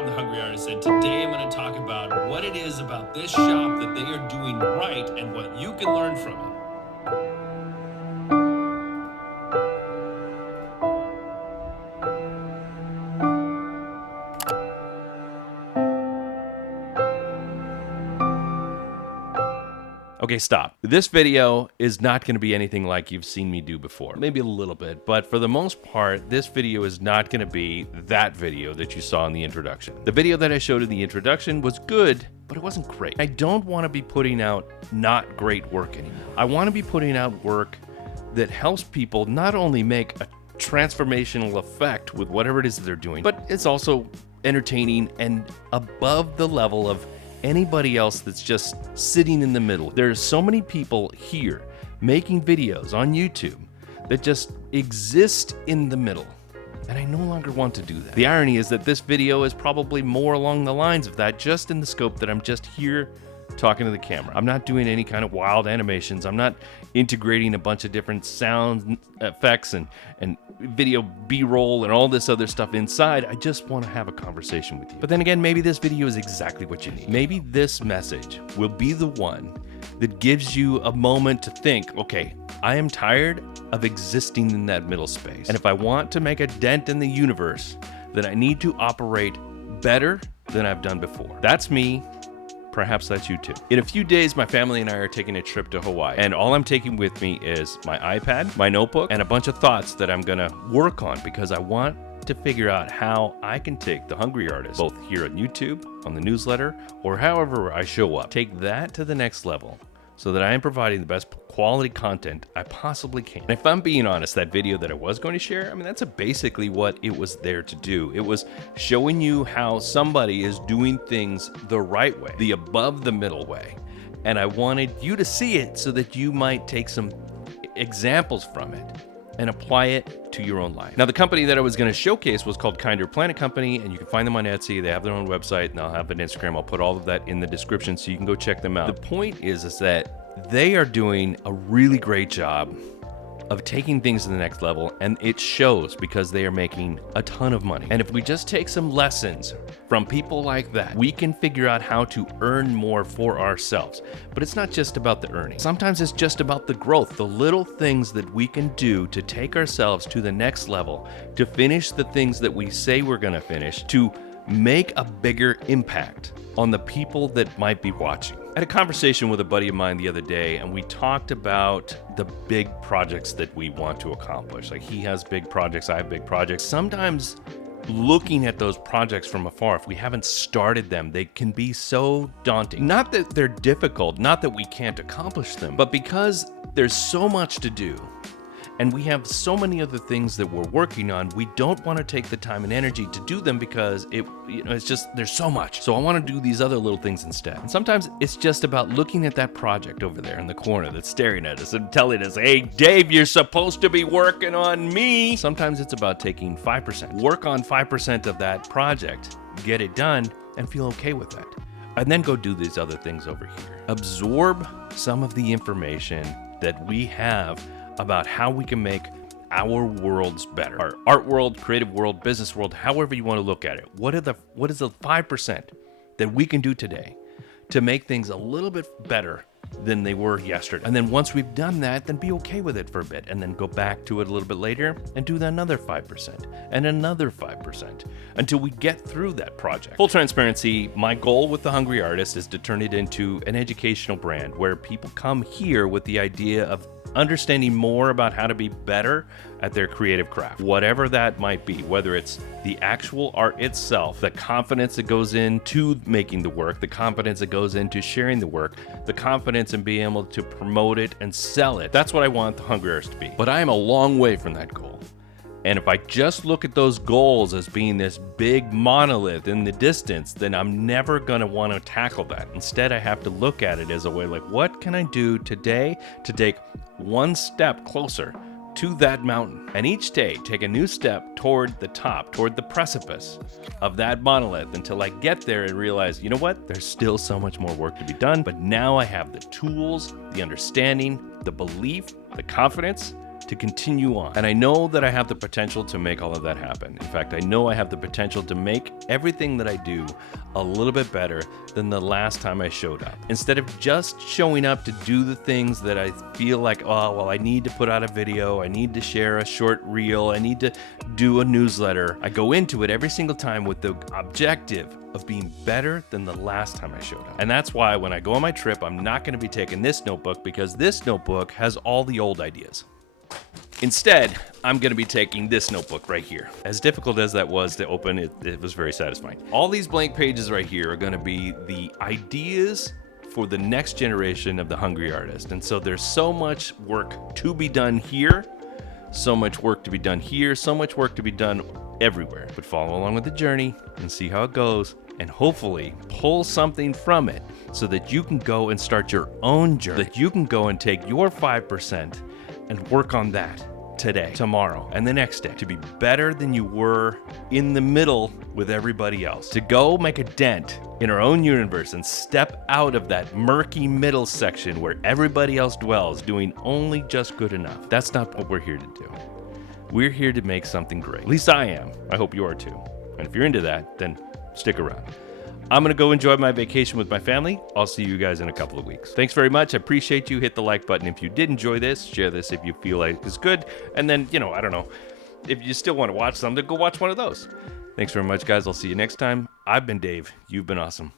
I'm the Hungry Artist, and today I'm going to talk about what it is about this shop that they are doing right and what you can learn from it. Okay, stop. This video is not going to be anything like you've seen me do before. Maybe a little bit, but for the most part, this video is not going to be that video that you saw in the introduction. The video that I showed in the introduction was good, but it wasn't great. I don't want to be putting out not great work anymore. I want to be putting out work that helps people not only make a transformational effect with whatever it is that they're doing, but it's also entertaining and above the level of anybody else that's just sitting in the middle. There's so many people here making videos on YouTube that just exist in the middle, and I no longer want to do that. The irony is that this video is probably more along the lines of that, just in the scope that I'm just here talking to the camera. I'm not doing any kind of wild animations. I'm not integrating a bunch of different sound effects and video B-roll and all this other stuff inside. I just want to have a conversation with you. But then again, maybe this video is exactly what you need. Maybe this message will be the one that gives you a moment to think, okay, I am tired of existing in that middle space. And if I want to make a dent in the universe, then I need to operate better than I've done before. That's me. Perhaps that's you too. In a few days, my family and I are taking a trip to Hawaii, and all I'm taking with me is my iPad, my notebook, and a bunch of thoughts that I'm gonna work on because I want to figure out how I can take the Hungry Artist, both here on YouTube, on the newsletter, or however I show up, take that to the next level so that I am providing the best quality content I possibly can. And if I'm being honest, that video that I was going to share, I mean, that's basically what it was there to do. It was showing you how somebody is doing things the right way, the above the middle way. And I wanted you to see it so that you might take some examples from it and apply it to your own life. Now, the company that I was going to showcase was called Kinder Planet Company, and you can find them on Etsy. They have their own website, and I'll have an Instagram. I'll put all of that in the description so you can go check them out. The point is that they are doing a really great job of taking things to the next level, and it shows because they are making a ton of money. And if we just take some lessons from people like that, we can figure out how to earn more for ourselves. But it's not just about the earning. Sometimes it's just about the growth, the little things that we can do to take ourselves to the next level, to finish the things that we say we're gonna finish, to make a bigger impact on the people that might be watching. I had a conversation with a buddy of mine the other day, and we talked about the big projects that we want to accomplish. Like, he has big projects, I have big projects. Sometimes looking at those projects from afar, if we haven't started them, they can be so daunting. Not that they're difficult, not that we can't accomplish them, but because there's so much to do, and we have so many other things that we're working on, we don't want to take the time and energy to do them because it's just, there's so much. So I want to do these other little things instead. And sometimes it's just about looking at that project over there in the corner that's staring at us and telling us, hey, Dave, you're supposed to be working on me. Sometimes it's about taking 5%, work on 5% of that project, get it done, and feel okay with that. And then go do these other things over here. Absorb some of the information that we have about how we can make our worlds better. Our art world, creative world, business world, however you want to look at it. What is the 5% that we can do today to make things a little bit better than they were yesterday? And then once we've done that, then be okay with it for a bit, and then go back to it a little bit later and do another 5% and another 5% until we get through that project. Full transparency, my goal with the Hungry Artist is to turn it into an educational brand where people come here with the idea of understanding more about how to be better at their creative craft, whatever that might be, whether it's the actual art itself, the confidence that goes into making the work, the confidence that goes into sharing the work, the confidence in being able to promote it and sell it. That's what I want the Hungry Artist to be. But I am a long way from that goal. And if I just look at those goals as being this big monolith in the distance, then I'm never going to want to tackle that. Instead, I have to look at it as a way like, what can I do today to take one step closer to that mountain? And each day, take a new step toward the top, toward the precipice of that monolith until I get there and realize, you know what? There's still so much more work to be done, but now I have the tools, the understanding, the belief, the confidence to continue on. And I know that I have the potential to make all of that happen. In fact, I know I have the potential to make everything that I do a little bit better than the last time I showed up. Instead of just showing up to do the things that I feel like, oh, well, I need to put out a video, I need to share a short reel, I need to do a newsletter, I go into it every single time with the objective of being better than the last time I showed up. And that's why when I go on my trip, I'm not going to be taking this notebook, because this notebook has all the old ideas. Instead, I'm going to be taking this notebook right here. As difficult as that was to open, it was very satisfying. All these blank pages right here are going to be the ideas for the next generation of the hungry artist. And so there's so much work to be done here, so much work to be done here, so much work to be done everywhere. But follow along with the journey and see how it goes, and hopefully pull something from it so that you can go and start your own journey, that you can go and take your 5% and work on that today, tomorrow, and the next day to be better than you were in the middle with everybody else. To go make a dent in our own universe and step out of that murky middle section where everybody else dwells, doing only just good enough. That's not what we're here to do. We're here to make something great. At least I am. I hope you are too. And if you're into that, then stick around. I'm going to go enjoy my vacation with my family. I'll see you guys in a couple of weeks. Thanks very much. I appreciate you. Hit the like button if you did enjoy this. Share this if you feel like it's good. And then, I don't know, if you still want to watch something, go watch one of those. Thanks very much, guys. I'll see you next time. I've been Dave. You've been awesome.